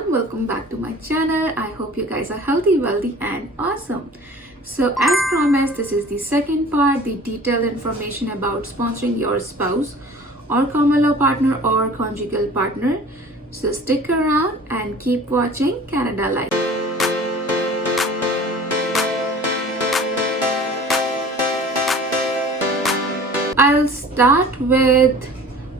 everyone, welcome back to my channel. I hope you guys are healthy, wealthy and awesome. So as promised, this is the second part, the detailed information about sponsoring your spouse or common law partner or conjugal partner. So stick around and keep watching Canada Life. I'll start with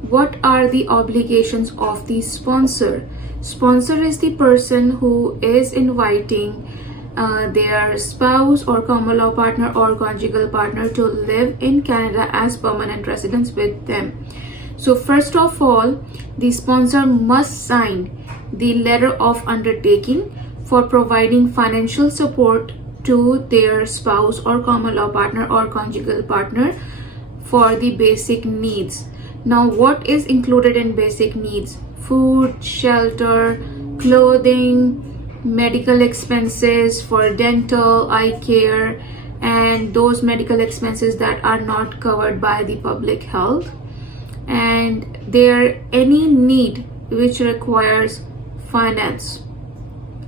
what are the obligations of the sponsor. Sponsor is the person who is inviting their spouse or common law partner or conjugal partner to live in Canada as permanent residents with them. So first of all, the sponsor must sign the letter of undertaking for providing financial support to their spouse or common law partner or conjugal partner for the basic needs. Now, what is included in basic needs? Food, shelter, clothing, medical expenses for dental, eye care, and those medical expenses that are not covered by the public health. And there any need which requires finance.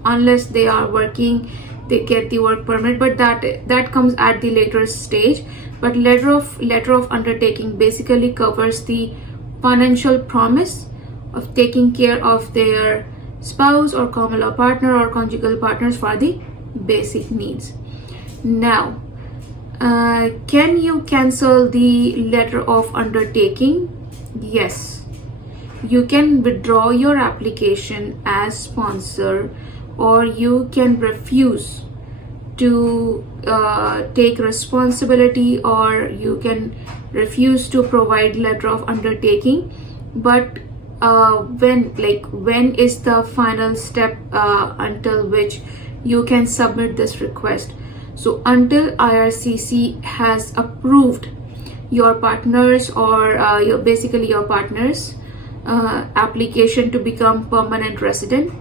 Unless they are working, they get the work permit, but that comes at the later stage. But letter of undertaking basically covers the financial promise of taking care of their spouse or common law partner or conjugal partners for the basic needs. Now, can you cancel the letter of undertaking? Yes, you can withdraw your application as sponsor, or you can refuse to take responsibility, or you can refuse to provide letter of undertaking. But when is the final step until which you can submit this request? So until IRCC has approved your partners or your partners application to become permanent resident,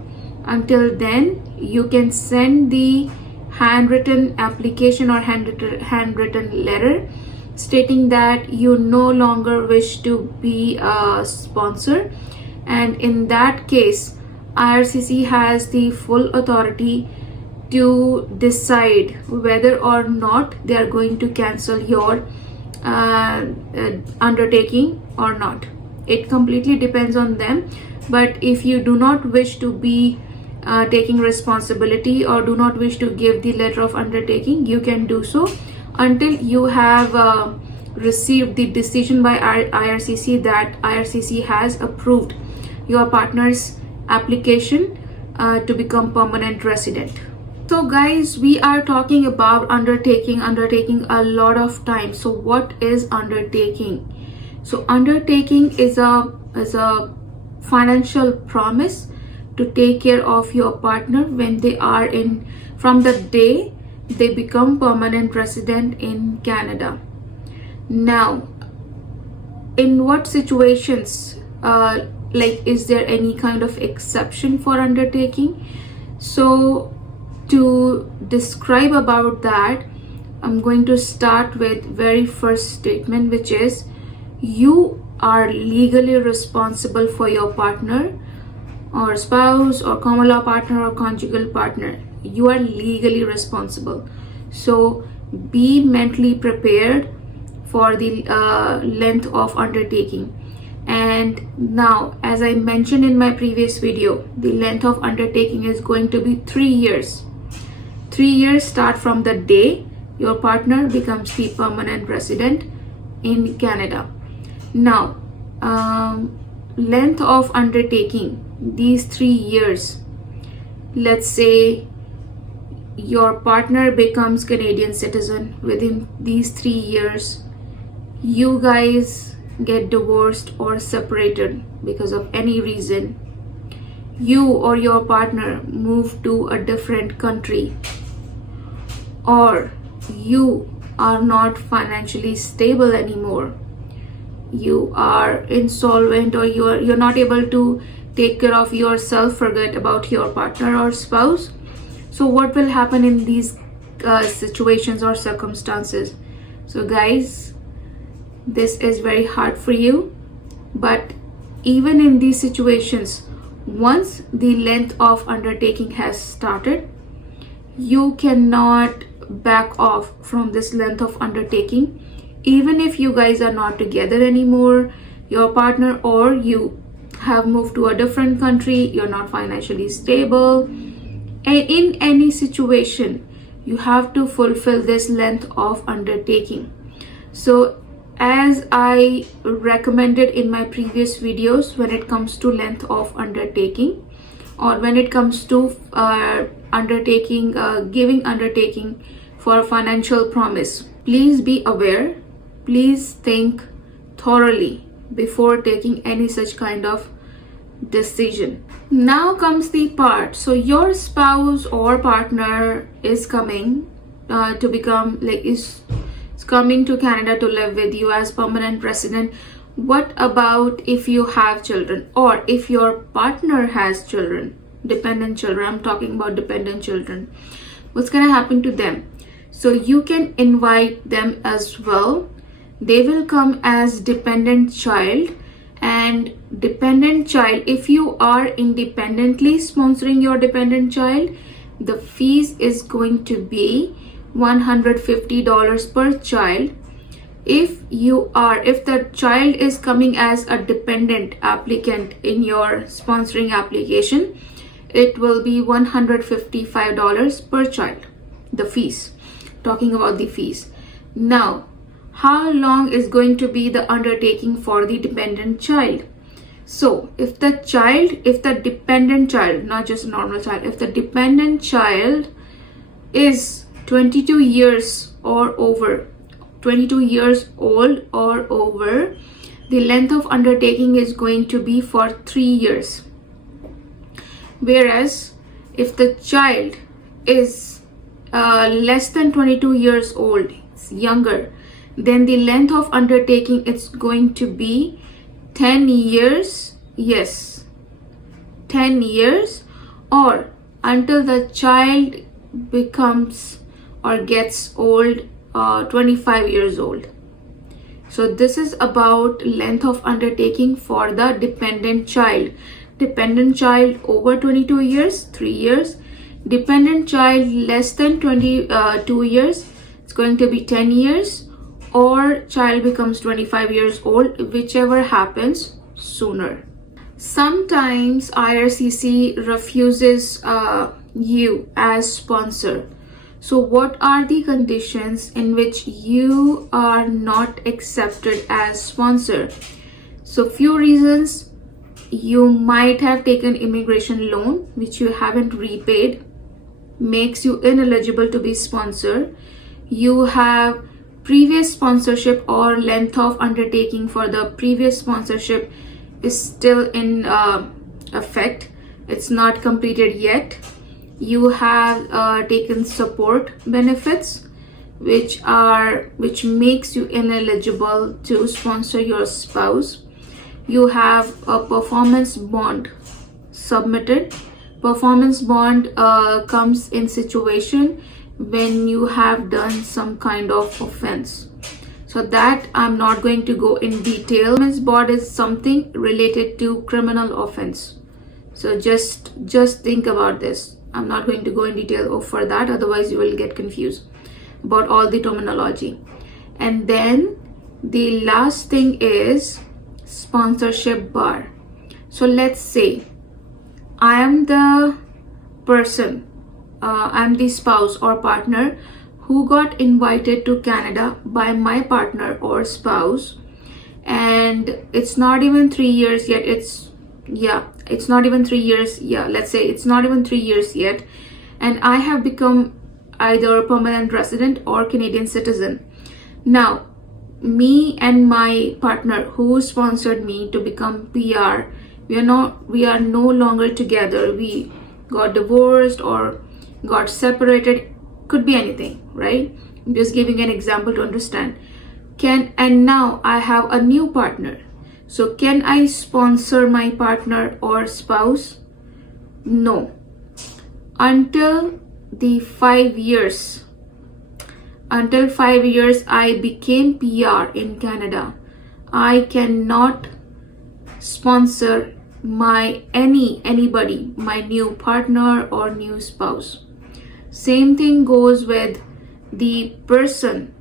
until then you can send the handwritten application or handwritten letter stating that you no longer wish to be a sponsor, and in that case IRCC has the full authority to decide whether or not they are going to cancel your undertaking or not. It completely depends on them. But if you do not wish to be taking responsibility or do not wish to give the letter of undertaking, you can do so until you have received the decision by IRCC that IRCC has approved your partner's application to become permanent resident. So guys, we are talking about undertaking a lot of time. So what is undertaking? So undertaking is a financial promise to take care of your partner when they are from the day they become permanent resident in Canada. Now, in what situations is there any kind of exception for undertaking? So to describe about that, I'm going to start with very first statement, which is you are legally responsible for your partner or spouse or common law partner or conjugal partner. You are legally responsible. So be mentally prepared for the length of undertaking. And now, as I mentioned in my previous video, the length of undertaking is going to be 3 years. 3 years start from the day your partner becomes the permanent resident in Canada. Now, length of undertaking, these 3 years, let's say your partner becomes Canadian citizen within these 3 years, you guys get divorced or separated because of any reason, you or your partner move to a different country, or you are not financially stable anymore, you are insolvent, or you're not able to take care of yourself, forget about your partner or spouse. So what will happen in these situations or circumstances? So guys, this is very hard for you, but even in these situations, Once the length of undertaking has started, you cannot back off from this length of undertaking. Even if you guys are not together anymore, your partner or you have moved to a different country, you're not financially stable, and in any situation, you have to fulfill this length of undertaking. So as I recommended in my previous videos, when it comes to length of undertaking, or when it comes to giving undertaking for financial promise, please be aware, please think thoroughly before taking any such kind of decision. Now comes the part, so your spouse or partner is coming to become like is coming to Canada to live with you as permanent resident. What about if you have children, or if your partner has children, dependent children? I'm talking about dependent children. What's going to happen to them? So you can invite them as well. They will come as dependent child. And dependent child, if you are independently sponsoring your dependent child, the fees is going to be $150 per child. If the child is coming as a dependent applicant in your sponsoring application, it will be $155 per child, the fees. Talking about the fees. Now, how long is going to be the undertaking for the dependent child? So if the dependent child, not just a normal child, if the dependent child is 22 years or over, 22 years old or over, the length of undertaking is going to be for 3 years. Whereas if the child is less than 22 years old, it's younger, then the length of undertaking is going to be 10 years. Yes, 10 years, or until the child becomes or gets old, 25 years old. So this is about length of undertaking for the dependent child. Dependent child over 22 years, 3 years. Dependent child less than 22 years, it's going to be 10 years. Or child becomes 25 years old, whichever happens sooner. Sometimes IRCC refuses you as sponsor. So what are the conditions in which you are not accepted as sponsor? So few reasons. You might have taken immigration loan which you haven't repaid, makes you ineligible to be sponsored. You have previous sponsorship or length of undertaking for the previous sponsorship is still in effect. It's not completed yet. You have taken support benefits which makes you ineligible to sponsor your spouse. You have a performance bond submitted. Performance bond comes in situation when you have done some kind of offense. So that I'm not going to go in detail. Performance bond is something related to criminal offense. So just think about this. I'm not going to go in detail for that, otherwise you will get confused about all the terminology. And then the last thing is sponsorship bar. So let's say I am the person, I'm the spouse or partner who got invited to Canada by my partner or spouse, and it's not even 3 years yet. It's not even 3 years. Let's say it's not even 3 years yet, and I have become either a permanent resident or Canadian citizen. Now, me and my partner who sponsored me to become PR, we are no longer together. We got divorced or got separated, could be anything, right? I'm just giving an example to understand. And now I have a new partner. So can I sponsor my partner or spouse? No. Until 5 years I became PR in Canada, I cannot sponsor anybody, my new partner or new spouse. Same thing goes with the person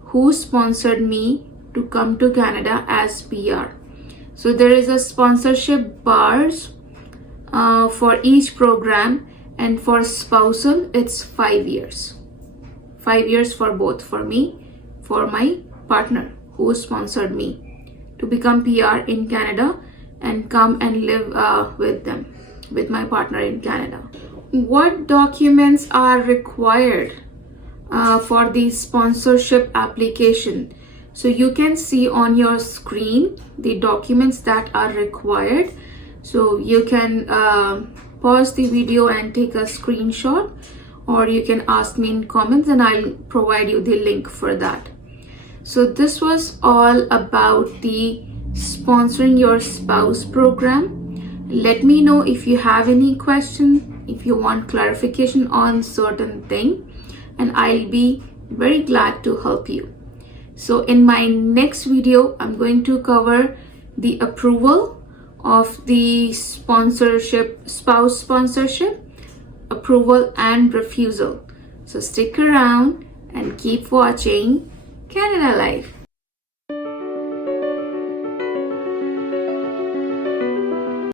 who sponsored me to come to Canada as PR. So there is a sponsorship bars for each program, and for spousal it's 5 years. 5 years for both, for me, for my partner who sponsored me to become PR in Canada and come and live with my partner in Canada. What documents are required for the sponsorship application? So you can see on your screen the documents that are required. So you can pause the video and take a screenshot, or you can ask me in comments and I'll provide you the link for that. So this was all about the sponsoring your spouse program. Let me know if you have any question, if you want clarification on certain thing, and I'll be very glad to help you. So in my next video, I'm going to cover the approval of the sponsorship, spouse sponsorship, approval and refusal. So stick around and keep watching Canada Life.